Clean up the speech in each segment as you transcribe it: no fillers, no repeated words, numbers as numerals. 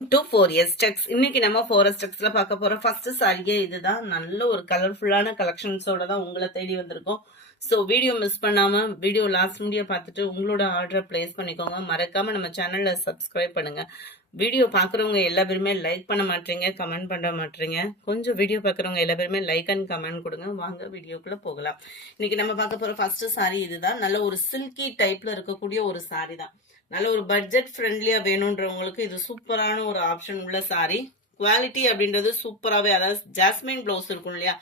to 4S Tex. இன்னைக்கு நம்ம 4S Texல பார்க்க போற ஃபர்ஸ்ட் சாரியே இதுதான். நல்ல ஒரு கலர்ஃபுல்லான கலெக்ஷன்ஸோட தான் உங்களை தேடி வந்திருக்கோம். ஸோ வீடியோ மிஸ் பண்ணாம வீடியோ லாஸ்ட் முடிய பார்த்துட்டு உங்களோட ஆர்டரை பிளேஸ் பண்ணிக்கோங்க. மறக்காம நம்ம சேனல்ல சப்ஸ்கிரைப் பண்ணுங்க. வீடியோ பார்க்குறவங்க எல்லா பேருமே லைக் பண்ண மாட்டீங்க, கமெண்ட் பண்ண மாட்டீங்க. கொஞ்சம் வீடியோ பார்க்குறவங்க எல்லா பேருமே லைக் அண்ட் கமெண்ட் கொடுங்க. வாங்க வீடியோக்குள்ள போகலாம். இன்னைக்கு நம்ம பார்க்க போற ஃபர்ஸ்ட் சாரி இதுதான். நல்ல ஒரு சில்கி டைப்ல இருக்கக்கூடிய ஒரு சாரி தான். நல்ல ஒரு பட்ஜெட் ஃப்ரெண்ட்லியா வேணும்ன்றவங்களுக்கு இது சூப்பரான ஒரு ஆப்ஷன் உள்ள சாரி. குவாலிட்டி அப்படின்றது சூப்பராகவே, அதாவது ஜாஸ்மின் பிளவுஸ் இருக்கும் இல்லையா,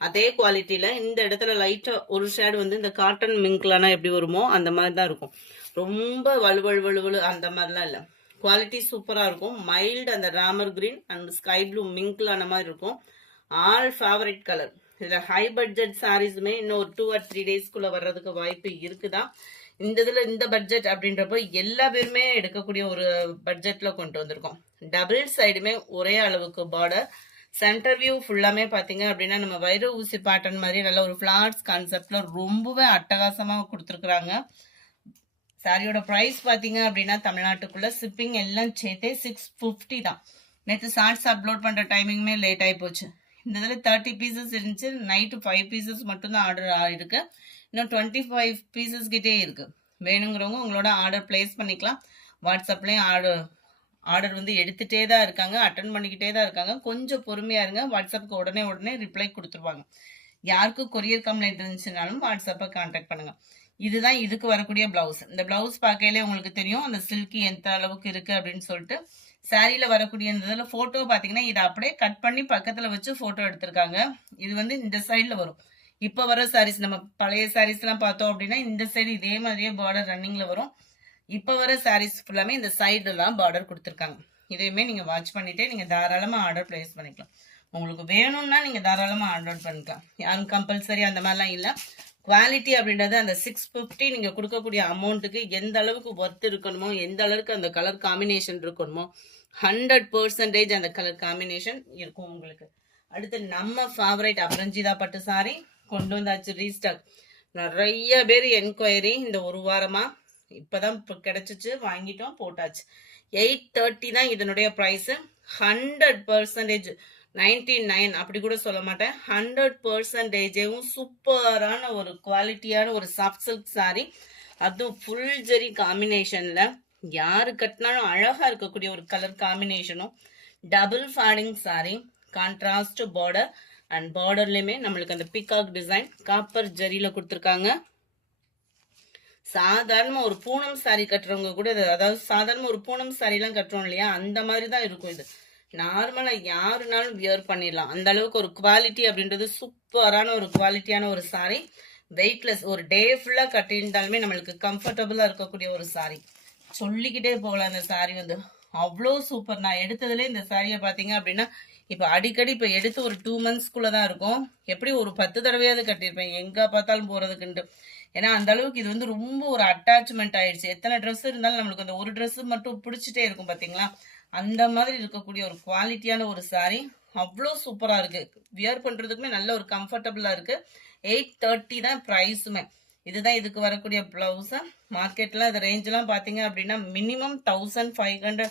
அதே குவாலிட்டியில இந்த இடத்துல லைட்டா ஒரு ஷேடு வந்து இந்த காட்டன் மிங்க்லானா எப்படி வருமோ அந்த மாதிரி தான் இருக்கும். ரொம்ப வலுவழு அந்த மாதிரிலாம் இல்லை. குவாலிட்டி சூப்பரா இருக்கும். மைல்டு அந்த ராமர் கிரீன் அண்ட் ஸ்கை ப்ளூ மிங்க்லான மாதிரி இருக்கும். All favourite colour. இதுல ஹை பட்ஜெட் சாரீஸுமே இன்னும் ஒரு 2 or 3 டேஸ்க்குள்ள வர்றதுக்கு வாய்ப்பு இருக்குதான். இந்த இதுல இந்த பட்ஜெட் அப்படின்றப்போ எல்லா பேருமே எடுக்கக்கூடிய ஒரு பட்ஜெட்ல கொண்டு வந்திருக்கோம். டபுள் சைடுமே ஒரே அளவுக்கு பார்டர். சென்டர் வியூ ஃபுல்லாமே பாத்தீங்க அப்படின்னா நம்ம வைர ஊசி பேட்டர்ன் மாதிரி நல்ல ஒரு ஃபிளார்ஸ் கான்செப்ட்ல ரொம்பவே அட்டகாசமா கொடுத்துருக்குறாங்க. சாரியோட பிரைஸ் பாத்தீங்க அப்படின்னா தமிழ்நாட்டுக்குள்ள ஷிப்பிங் எல்லாம் சேர்த்தே 650 தான். நேற்று ஷார்ட்ஸ் அப்லோட் பண்ற டைமிங்குமே லேட் ஆகி போச்சு. இந்த இதில் 30 பீசஸ் இருந்துச்சு. நைட்டு 5 பீசஸ் மட்டும்தான் ஆர்டர் ஆயிருக்கு. இன்னும் 25 பீசஸ் கிட்டே இருக்கு. வேணுங்கிறவங்க உங்களோட ஆர்டர் பிளேஸ் பண்ணிக்கலாம். வாட்ஸ்அப்லேயும் ஆர்டர் வந்து எடுத்துகிட்டே தான் இருக்காங்க, அட்டன் பண்ணிக்கிட்டே தான் இருக்காங்க. கொஞ்சம் பொறுமையாக இருங்க. வாட்ஸ்அப்புக்கு உடனே ரிப்ளை கொடுத்துருவாங்க. யாருக்கும் கொரியர் கம்ப்ளைண்ட் இருந்துச்சுனாலும் வாட்ஸ்அப்பை கான்டாக்ட் பண்ணுங்க. இதுதான் இதுக்கு வரக்கூடிய பிளவுஸ். இந்த பிளவுஸ் பார்க்கையிலே உங்களுக்கு தெரியும் அந்த சில்கி எந்த அளவுக்கு இருக்கு அப்படின்னு சொல்லிட்டு. சாரியில வரக்கூடிய இந்த போட்டோ பாத்தீங்கன்னா இதை அப்படியே கட் பண்ணி பக்கத்துல வச்சு போட்டோ எடுத்திருக்காங்க. இது வந்து இந்த சைட்ல வரும். இப்ப வர சாரீஸ், நம்ம பழைய சாரீஸ் எல்லாம் பார்த்தோம் அப்படின்னா இந்த சைடு இதே மாதிரியே பார்டர் ரன்னிங்ல வரும். இப்ப வர சாரீஸ் ஃபுல்லாமே இந்த சைடு தான் பார்டர் கொடுத்துருக்காங்க. இதையுமே நீங்க வாட்ச் பண்ணிட்டே நீங்க தாராளமா ஆர்டர் பிளேஸ் பண்ணிக்கலாம். உங்களுக்கு வேணும்னா நீங்க தாராளமா ஆர்டர் பண்ணிக்கலாம். யாரும் கம்பல்சரி அந்த மாதிரிலாம் இல்லை. குவாலிட்டி அப்படின்றது அந்த 650 நீங்க கொடுக்கக்கூடிய அமௌண்ட்டுக்கு எந்த அளவுக்கு ஒர்த் இருக்கணுமோ, எந்த அளவுக்கு அந்த கலர் காம்பினேஷன் இருக்கணுமோ 100% அந்த கலர் காம்பினேஷன் இருக்கும் உங்களுக்கு. அடுத்து நம்ம ஃபேவரட் அபரஞ்சிதா பட்டு சாரி கொண்டு வந்தாச்சு ரீஸ்டாக். நிறைய பேர் என்கொயரி இந்த ஒரு வாரமா இப்பதான் கிடைச்சிச்சு, வாங்கிட்டோம், போட்டாச்சு. 830 தான் இதனுடைய பிரைஸ். 100% 99 அப்படி கூட சொல்ல மாட்டேன், 100% சூப்பரான ஒரு குவாலிட்டியான ஒரு சாஃப்ட் சில்க் சாரி. அதுவும் ஃபுல் ஜெரி காம்பினேஷன்ல யாரு கட்டினாலும் அழகா இருக்கக்கூடிய ஒரு கலர் காம்பினேஷனும். Double fading sari, contrast border and பார்டர்லயுமே நம்மளுக்கு அந்த பிகாக் டிசைன் காப்பர் ஜரியில கொடுத்துருக்காங்க. சாதாரண ஒரு பூனம் சாரி கட்டுறவங்க கூட, அதாவது சாதாரண ஒரு பூனம் சாரி எல்லாம் கட்டுறோம் இல்லையா, அந்த மாதிரி தான் இருக்கும். இது நார்மலா யாருனாலும் வியர் பண்ணிடலாம். அந்த அளவுக்கு ஒரு குவாலிட்டி அப்படின்றது சூப்பரான ஒரு குவாலிட்டியான ஒரு சாரி. வெயிட்லெஸ், ஒரு டே ஃபுல்லா கட்டியிருந்தாலுமே நம்மளுக்கு கம்ஃபர்டபுளா இருக்கக்கூடிய ஒரு சாரி. சொல்லிக்கிட்டே போகலாம். இந்த சாரி வந்து அவ்வளோ சூப்பர். நான் எடுத்ததுல இந்த சாரியை பாத்தீங்க அப்படின்னா இப்ப அடிக்கடி இப்ப எடுத்து ஒரு 2 monthsக்குள்ளதான் இருக்கும். எப்படி ஒரு 10 தடவையாவது கட்டியிருப்பேன் எங்க பார்த்தாலும் போறதுக்குண்டு. ஏன்னா அந்த அளவுக்கு இது வந்து ரொம்ப ஒரு அட்டாச்மெண்ட் ஆயிடுச்சு. எத்தனை ட்ரெஸ் இருந்தாலும் நம்மளுக்கு அந்த ஒரு ட்ரெஸ் மட்டும் பிடிச்சிட்டே இருக்கும் பாத்தீங்களா, அந்த மாதிரி இருக்கக்கூடிய ஒரு குவாலிட்டியான ஒரு சாரி. அவ்வளோ சூப்பரா இருக்கு. வியர் பண்றதுக்குமே நல்ல ஒரு கம்ஃபர்டபுளா இருக்கு. 830 தான் பிரைஸுமே. இதுதான் இதுக்கு வரக்கூடிய பிளவுஸ். மார்க்கெட்ல அந்த ரேஞ்ச்லாம் பாத்தீங்க அப்படின்னா மினிமம் 1500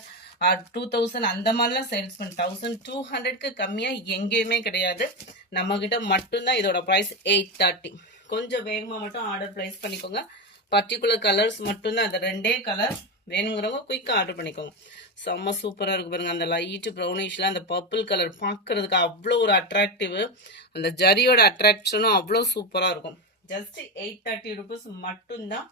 ஆர் 2000 அந்த மாதிரிலாம் சேல்ஸ் பண்ணி 1200க்கு கம்மியா எங்கேயுமே கிடையாது. நம்ம கிட்ட மட்டும்தான் இதோட பிரைஸ் 830. கொஞ்சம் வேகமா மட்டும் ஆர்டர் பிளேஸ் பண்ணிக்கோங்க. பர்டிகுலர் கலர்ஸ் மட்டும்தான், அந்த 2 கலர் வேணுங்கிறவங்க குயிக்கா ஆர்டர் பண்ணிக்கோங்க. செம்ம சூப்பரா இருக்கு பாருங்க. அந்த லைட் ப்ரௌனிஷ்ல அந்த பர்பிள் கலர் பாக்குறதுக்கு அவ்வளோ ஒரு அட்ராக்டிவ். அந்த ஜரியோட அட்ராக்ஷனும் அவ்வளோ சூப்பரா இருக்கும். ஜஸ்ட் 830 rupees மட்டும்தான்.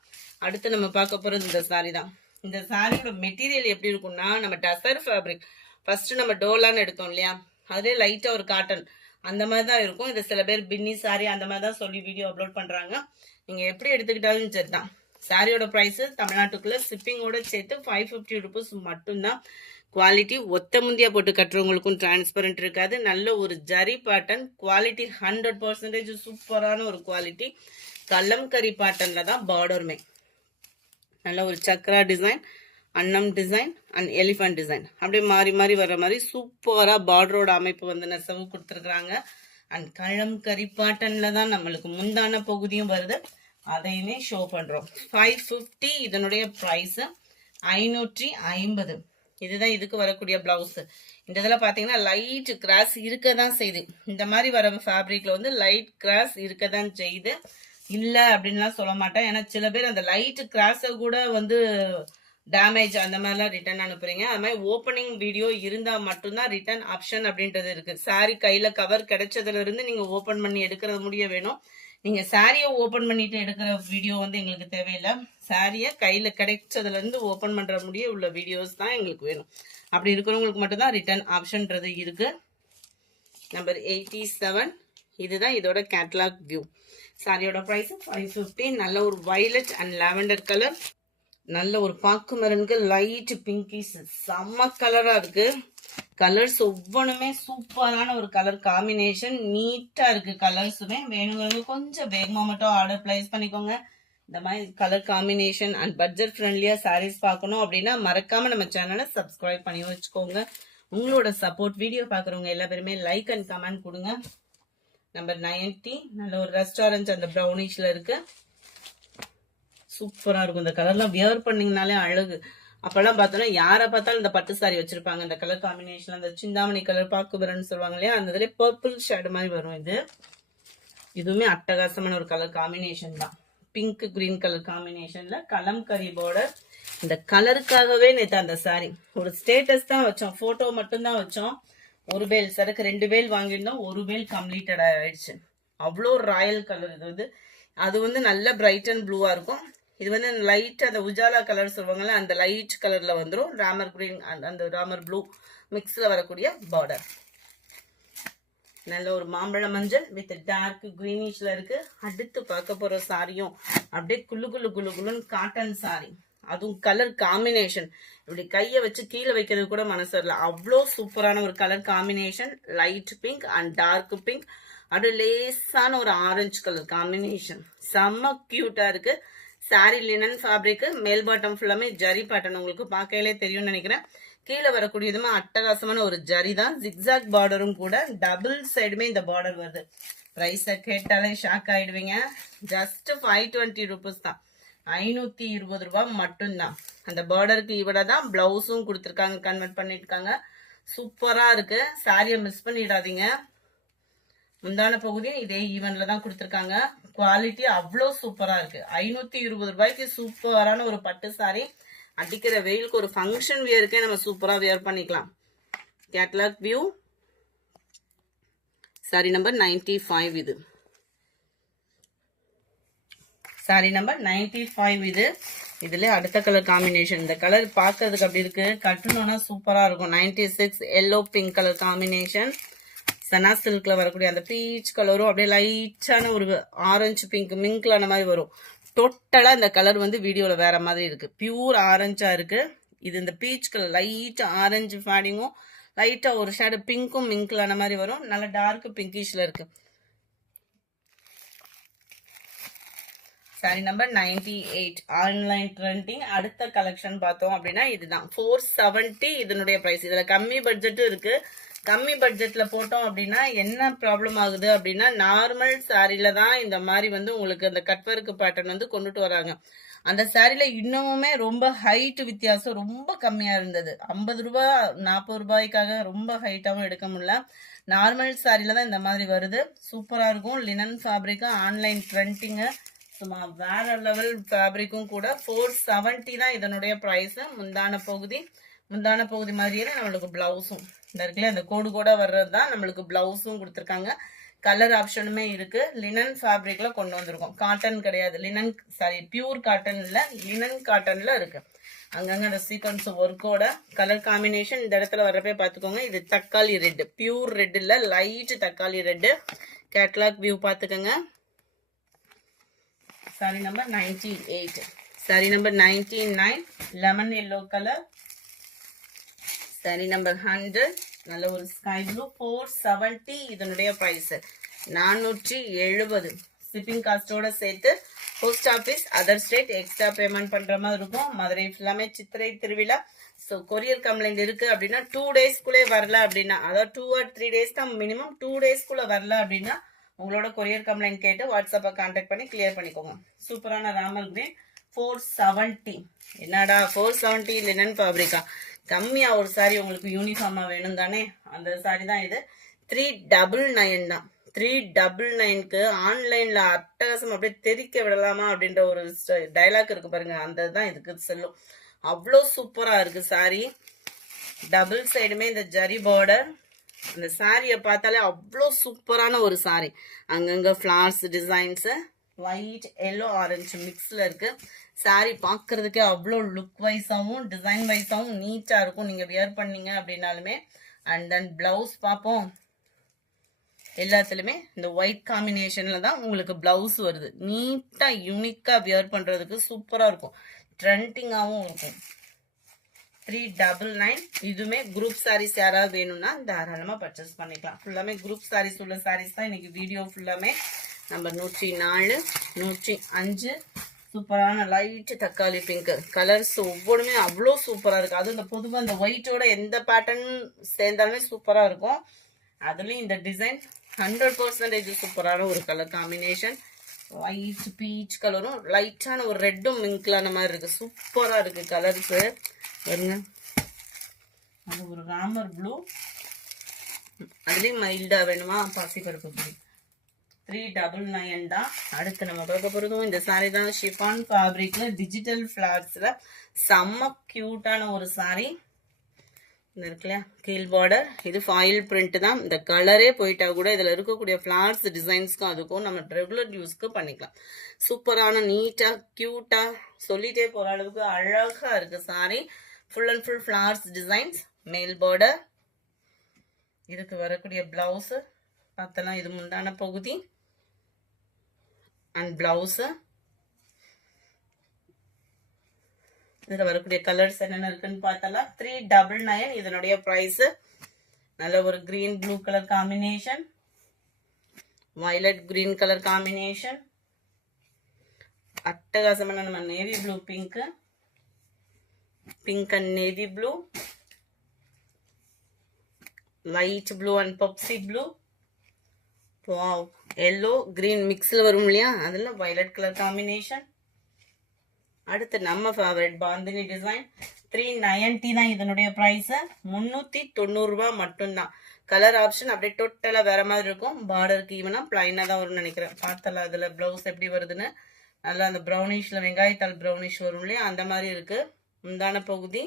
அடுத்து நம்ம பார்க்க போறது இந்த சாரி தான். இந்த சாரியோட மெட்டீரியல் எப்படி இருக்கும்னா, நம்ம டசர் ஃபேப்ரிக் ஃபர்ஸ்ட் நம்ம டோலான்னு எடுத்தோம் இல்லையா, அதே லைட்டா ஒரு காட்டன் அந்த மாதிரி தான் இருக்கும். இது சில பேர் பின்னி சாரி அந்த மாதிரி தான் சொல்லி வீடியோ அப்லோட் பண்றாங்க. நீங்க எப்படி எடுத்துக்கிட்டாலும் சரிதான். சாரியோட பிரைஸ் தமிழ்நாட்டுக்குள்ள ஷிப்பிங்கோட சேர்த்து 550 rupees மட்டும்தான். குவாலிட்டி ஒத்த முந்தியா போட்டு கட்டுறவங்களுக்கும் டிரான்ஸ்பரண்ட் இருக்காது. நல்ல ஒரு ஜரி பேட்டர்ன் குவாலிட்டி 100% சூப்பரான ஒரு குவாலிட்டி. கலம்கரி பேட்டர்ன்ல தான் பார்டருமே. நல்ல ஒரு சக்ரா டிசைன், அன்னம் டிசைன் அண்ட் எலிஃபண்ட் டிசைன் அப்படியே மாறி மாறி வர்ற மாதிரி சூப்பரா பார்டரோட அமைப்பு வந்து நெசவு கொடுத்துருக்காங்க. அண்ட் கலம்கரி பேட்டர்ன்ல தான் நம்மளுக்கு முந்தான பகுதியும் வருது, அதையுமே ஷோ பண்றோம். 550 இதனுடைய பிரைஸ். 550. இதுதான் இதுக்கு வரக்கூடிய பிளவுஸ். இந்த இதுல பாத்தீங்கன்னா லைட் கிராஸ் இருக்கதான் செய்யுது. இந்த மாதிரி வர ஃபேப்ரிக்ல வந்து லைட் கிராஸ் இருக்கதான் செய்யுது. இல்ல அப்படின்லாம் சொல்ல மாட்டேன். ஏன்னா சில பேர் அந்த லைட் கிராஸ கூட வந்து டேமேஜ் அந்த மாதிரிலாம் ரிட்டர்ன் அனுப்புறீங்க. அது மாதிரி ஓப்பனிங் வீடியோ இருந்தா மட்டும்தான் ரிட்டர்ன் ஆப்ஷன் அப்படின்றது இருக்கு. சாரி கையில கவர் கிடைச்சதுல இருந்து நீங்க ஓபன் பண்ணி எடுக்கிறது முடிய வேணும். நீங்க சாரியை ஓபன் பண்ணிட்டு எடுக்கிற வீடியோ வந்து எங்களுக்கு தேவையில்லை. சாரியை கையில கிடைச்சதுல இருந்து ஓபன் பண்ற முடிய உள்ள வீடியோஸ் தான் எங்களுக்கு வேணும். அப்படி இருக்கிறவங்களுக்கு மட்டும்தான் ரிட்டர்ன் ஆப்ஷன்ன்றது இருக்கு. நம்பர் 87. இதுதான் இதோட கேட்டலாக் வியூ. சாரியோட பிரைஸ் 550. நல்ல ஒரு வயலட் அண்ட் லாவெண்டர் கலர். நல்ல ஒரு பாக்கு மரனுக்கு லைட் பிங்கிஸ் செம்ம கலரா இருக்கு. கலர்ஸ் ஒவ்வொன்றுமே சூப்பரான ஒரு கலர் காம்பினேஷன். நீட்டா இருக்கு கலர்ஸுமே. வேணுங்கிறவங்க கொஞ்சம் வேகமா மட்டும் ஆர்டர் பிளேஸ் பண்ணிக்கோங்க. இந்த மாதிரி கலர் காம்பினேஷன் அண்ட் பட்ஜெட் ஃப்ரெண்ட்லியா சாரீஸ் பார்க்கணும் அப்படின்னா மறக்காம நம்ம சேனலை சப்ஸ்கிரைப் பண்ணி வச்சுக்கோங்க. உங்களோட சப்போர்ட் வீடியோ பாக்குறவங்க எல்லா பேருமே லைக் அண்ட் கமெண்ட் கொடுங்க. நம்பர் 90. நல்ல ஒரு ரெஸ்டாரண்ட் அந்த ப்ரௌனிஷ்ல இருக்கு. சூப்பரா இருக்கும். இந்த கலர்லாம் வியர் பண்ணீங்கனாலே அழகு. அப்பெல்லாம் பார்த்தோன்னா யாரை பார்த்தாலும் இந்த பட்டு சாரி வச்சிருப்பாங்க. இந்த கலர் காம்பினேஷன் அந்த சிந்தாமணி கலர் பாக்குபரன்னு சொல்லுவாங்க இல்லையா, அந்த இதுல பர்பிள் ஷேடு மாதிரி வரும். இதுவுமே அட்டகாசமான ஒரு கலர் காம்பினேஷன் தான். பிங்க் கிரீன் கலர் காம்பினேஷன்ல கலம்கரி பார்டர். இந்த கலருக்காகவே நேற்று அந்த சாரி ஒரு ஸ்டேட்டஸ் தான் வச்சோம், போட்டோ மட்டும் தான் வச்சோம். ஒரு பேல் சரக்கு 2 பேல் வாங்கியிருந்தோம். ஒரு பேல் கம்ப்ளீட்டட் ஆயிடுச்சு. அவ்வளோ ராயல் கலர் இது அது வந்து நல்ல பிரைட் அண்ட் ப்ளூவா இருக்கும். இது வந்து லைட் அந்த உஜாலா கலர் சொல்லுவாங்கல்ல, அந்த லைட் கலர்ல வந்துடும். ராமர் கிரீன் அந்த ராமர் ப்ளூ மிக்ஸ்ல வரக்கூடிய பார்டர். நல்ல ஒரு மாம்பழ மஞ்சள் வித் டார்க் கிரீனிஷ்ல இருக்கு. அடுத்து பார்க்க போற சாரியும் அப்படியே குள்ளு குள்ளு குள்ளு குள்ளுன்னு காட்டன் சாரி. அதுவும் கலர் காம்பினேஷன் இப்படி கைய வச்சு கீழே வைக்கிறது கூட மனசு வரல. அவ்வளோ சூப்பரான ஒரு colour combination. Light pink and dark pink. அது லேசான ஒரு ஆரஞ்சு கலர் காம்பினேஷன். செம்ம கியூட்டா இருக்கு. Sari linen fabric. மேல் பாட்டம் ஃபுல்லாமே ஜரி பேட்டர்ன். உங்களுக்கு பார்க்கையிலே தெரியும்னு நினைக்கிறேன். கீழே வரக்கூடியதுமே அட்டகாசமான ஒரு ஜரி தான். ஜிக்ஸாக் பார்டரும் கூட. டபுள் சைடுமே இந்த பார்டர் வருது. பிரைஸ கேட்டாலே ஷாக் ஆயிடுவீங்க. ஜஸ்ட் 520 rupees தான். 520 ரூபாய் மட்டும்தான். அந்த பார்டருக்கு இவ்வளவுதான். பிளவுஸும் கொடுத்துருக்காங்க, கன்வெர்ட் பண்ணிருக்காங்க. சூப்பரா இருக்கு. சாரியை மிஸ் பண்ணிடாதீங்க. முந்தான பகுதியும் இதே ஈவன்ல தான் கொடுத்துருக்காங்க. குவாலிட்டி அவ்வளோ சூப்பரா இருக்கு. 520 ரூபாய்க்கு சூப்பரான ஒரு பட்டு சாரி. அடிக்கிற வெயிலுக்கு ஒரு ஃபங்க்ஷன் வியருக்கே நம்ம சூப்பரா வியர் பண்ணிக்கலாம். Catalogue view. சாரி நம்பர் 95 இது. சாரி நம்பர் 95 இது. இதுல அடுத்த கலர் காம்பினேஷன். இந்த கலர் பார்க்கறதுக்கு அப்படி இருக்கு, கட்டணும்னா சூப்பரா இருக்கும். 96 எல்லோ பிங்க் கலர் காம்பினேஷன். சனா சில்க்ல வரக்கூடிய அந்த பீச் கலரும் அப்படியே லைட்டான ஒரு ஆரஞ்சு பிங்க் மிங்க்லான மாதிரி வரும். டோட்டலா இந்த கலர் வந்து வீடியோல வேற மாதிரி இருக்கு. பியூர் ஆரஞ்சா இருக்கு. இது இந்த பீச் கலர் லைட் ஆரஞ்சு ஃபேடிங்கும் லைட்டா ஒரு ஷேடு பிங்க்கும் மிங்க்லான மாதிரி வரும். நல்ல டார்க் பிங்கிஷ்ல இருக்கு. Sorry number 98 online trending. அடுத்த கலெக்ஷன் பார்த்தோம் அப்படின்னா இதுதான் 470 இதனுடைய பிரைஸ். இதுல கம்மி பட்ஜெட்டும் இருக்கு. கம்மி பட்ஜெட்ல போட்டோம் அப்படின்னா என்ன ப்ராப்ளம் ஆகுது அப்படின்னா, நார்மல் சாரில தான் இந்த மாதிரி வந்து உங்களுக்கு அந்த கட் ஒர்க் பேட்டர்ன் வந்து கொண்டுட்டு வராங்க. அந்த சாரில இன்னமுமே ரொம்ப ஹைட் வித்தியாசம் ரொம்ப கம்மியா இருந்தது. 50 ரூபாய் 40 ரூபாய்க்காக ரொம்ப ஹைட்டாவும் எடுக்க முடியல. நார்மல் சாரில தான் இந்த மாதிரி வருது. சூப்பரா இருக்கும். Linen fabric online trending. சும்மா வேற லெவல் ஃபேப்ரிக்கும் கூட. 470 தான் இதனுடைய பிரைஸ். முந்தான பகுதி மாதிரியே நம்மளுக்கு பிளவுஸும் இந்த இருக்குல்ல, அந்த கோடு கூட வர்றது தான் நம்மளுக்கு பிளவுஸும் கொடுத்துருக்காங்க. கலர் ஆப்ஷனுமே இருக்கு. லினன் ஃபேப்ரிக்ல கொண்டு வந்திருக்கோம். காட்டன் கிடையாது. பியூர் காட்டன் இல்ல, லினன் காட்டன்ல இருக்கு. அங்கங்க அந்த சீக்வன்ஸ் ஒர்க்கோட கலர் காம்பினேஷன் இந்த இடத்துல வர்றப்பே பாத்துக்கோங்க. இது தக்காளி ரெட், பியூர் ரெட் இல்ல, லைட் தக்காளி ரெட். கேட்லாக் வியூ பாத்துக்கோங்க. Sorry number 98. Sorry number 99 lemon yellow colour. Sorry number 100 நல்ல ஒரு ஸ்கை ப்ளூ. 470 இதனுடைய பிரைஸ். 470 ஷிப்பிங் காஸ்டோட சேர்த்து. Post office other state extra payment பண்ற மாதிரி இருக்கும். மதுரை ஃபுல்லாமே சித்திரை திருவிழா. ஸோ கொரியர் கம்ப்ளைண்ட் இருக்கு அப்படின்னா 2 டேஸ்க்குள்ளே வரல அப்படின்னா, அதாவது 2 or 3 days தான் மினிமம். 2 டேஸ்க்குள்ள வரல அப்படின்னா உங்களோட கொரியர் கம்ப்ளைண்ட் கேட்டு வாட்ஸ்அப்பை கான்டாக்ட் பண்ணி கிளியர் பண்ணிக்கோங்க. சூப்பரான ராமர் கிரீன். 470. என்னடா 470 லினன் ஃபேப்ரிக்கா? கம்மியா ஒரு சாரி உங்களுக்கு யூனிஃபார்மா வேணும் தானே, அந்த சாரி தான் இது. 399 தான். 399க்கு ஆன்லைன்ல அட்டகாசம் அப்படியே தெரிக்க விடலாமா அப்படின்ற ஒரு டைலாக் இருக்கு பாருங்க, அந்த தான் இதுக்கு செல்லும். அவ்வளோ சூப்பரா இருக்கு சாரி. டபுள் சைடுமே இந்த ஜரி பார்டர். அந்த சாரியை பார்த்தாலே அவ்வளோ சூப்பரான ஒரு சாரி. அங்கங்க flowers designs, white yellow orange மிக்ஸ்ல இருக்கு. சாரி பார்க்கறதுக்கே அவ்வளோ லுக் வைஸாகவும் டிசைன் வைஸாகவும் நீட்டா இருக்கும் நீங்க வியர் பண்ணீங்க அப்படின்னாலுமே. அண்ட் தென் பிளவுஸ் பார்ப்போம். எல்லாத்துலயுமே இந்த ஒயிட் காம்பினேஷன்ல தான் உங்களுக்கு பிளவுஸ் வருது. நீட்டா யூனிக்கா வியர் பண்றதுக்கு சூப்பரா இருக்கும், ட்ரெண்டிங்காகவும் இருக்கும். 399. இதுவுமே குரூப் சாரீஸ் யாராவது வேணும்னா தாராளமா பர்ச்சேஸ் பண்ணிக்கலாம். ஃபுல்லாமே குரூப் சாரீஸ் உள்ள சாரீஸ் தான் இன்னைக்கு வீடியோ ஃபுல்லாமே. நம்பர் 104, 105 சூப்பரான லைட் தக்காளி பிங்க் கலர்ஸ் ஒவ்வொன்றுமே அவ்வளோ சூப்பரா இருக்கு. அதுவும் இந்த பொதுவாக இந்த ஒயிட்டோட எந்த பேட்டர்ன் சேர்ந்தாலுமே சூப்பரா இருக்கும். அதுலயும் இந்த டிசைன் 100% சூப்பரான ஒரு கலர் காம்பினேஷன். ஒயிட் பீச் கலரும் லைட்டான ஒரு ரெட்டும் மிங்க்லான மாதிரி இருக்கு. சூப்பரா இருக்கு கலர்ஸ் பாருங்க. அது ஒரு ராமர் ப்ளூ, அதுலயும் மைல்டா வேணுமா பாசிப்பருப்பு ப்ளூ. 399 தான். அடுத்து நம்ம பார்க்க போறதும் இந்த சாரி தான். ஷிஃபான் ஃபேப்ரிக்ல டிஜிட்டல் ஃபிளார்ஸ்ல செம்ம கியூட்டான ஒரு சாரி இருக்கு இல்லையா, கீழ் பார்டர். இது ஃபாயில் பிரிண்ட் தான். இந்த கலரே போயிட்டா கூட இதுல இருக்கக்கூடிய ஃபிளார்ஸ் டிசைன்ஸ்க்கும் அதுக்கும் நம்ம ரெகுலர் யூஸ்க்கு பண்ணிக்கலாம். சூப்பரான நீட்டா கியூட்டா சொல்லிட்டே போற அளவுக்கு அழகா இருக்கு sorry. Full and full flares designs. மேல் பார்டர். இதுக்கு வரக்கூடிய பிளவுஸ் பார்த்தலாம். இது முந்தான பகுதி அண்ட் பிளவுஸ். இதுல வரக்கூடிய கலர்ஸ் என்னென்ன இருக்குன்னு பார்த்தலாம். 399 இதனுடைய பிரைஸ். நல்ல ஒரு green blue colour combination, violet green colour combination, அட்டகாசமான நம்ம navy blue pink, pink and navy blue, light blue and Pepsi blue, wow yellow green மிக்ஸ்ல வரும் இல்லையா, அதுல வயலட் கலர் காம்பினேஷன். அடுத்து நம்ம ஃபேவரட் பாந்தினி டிசைன். 390 தான் இதனுடைய பிரைஸ். 390 ரூபாய் மட்டும்தான். கலர் ஆப்ஷன் அப்படியே டோட்டலா வேற மாதிரி இருக்கும். பார்டருக்கு ஈவனா பிளைனா தான் வரும்னு நினைக்கிறேன். பார்த்தல அதுல பிளவுஸ் எப்படி வருதுன்னு. நல்லா அந்த ப்ரௌனிஷ்ல வெங்காயத்தாள் ப்ரௌனிஷ் வரும் இல்லையா, அந்த மாதிரி இருக்கு முந்தான பகுதி.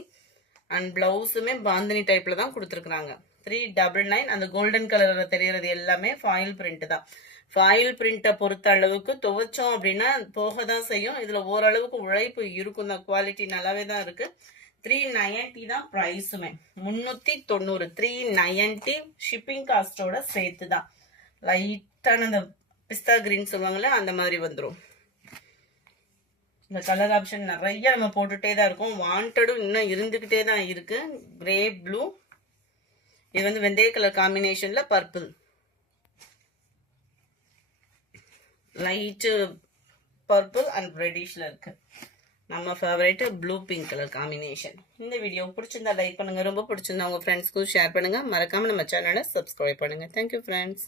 அண்ட் பிளவுஸுமே பாந்தினி டைப்ல தான் கொடுத்துருக்காங்க. 399. அந்த கோல்டன் கலர்ல தெரியறது எல்லாமே ஃபாயில் பிரிண்ட் தான். ஃபாயில் பிரிண்ட்டை பொறுத்த அளவுக்கு துவைச்சோம் அப்படின்னா போக தான் செய்யும். இதுல ஓரளவுக்கு உழைப்பு இருக்கும் தான். குவாலிட்டி நல்லாவே தான் இருக்கு. 390 தான் பிரைஸுமே. 390. 390 ஷிப்பிங் காஸ்டோட சேர்த்து தான். லைட்டான அந்த பிஸ்தா கிரீன் சொல்லுவாங்கல்ல, அந்த மாதிரி வந்துடும். இந்த கலர் ஆப்ஷன் நிறைய நம்ம போட்டுட்டே தான் இருக்கும். வாண்டடும் இன்னும் இருந்துகிட்டே தான் இருக்கு. கிரே ப்ளூ, இது வந்து வெந்தய கலர் காம்பினேஷன்ல பர்பிள், லைட் பர்பிள் அண்ட் ரெட்டிஷ்ல இருக்கு. நம்ம favourite blue pink colour combination. இந்த வீடியோ பிடிச்சிருந்தா லைக் பண்ணுங்க, ரொம்ப பிடிச்சிருந்தா உங்க ஃப்ரெண்ட்ஸ்க்கும் ஷேர் பண்ணுங்க. மறக்காம நம்ம சேனலை சப்ஸ்கிரைப் பண்ணுங்க. Thank you friends.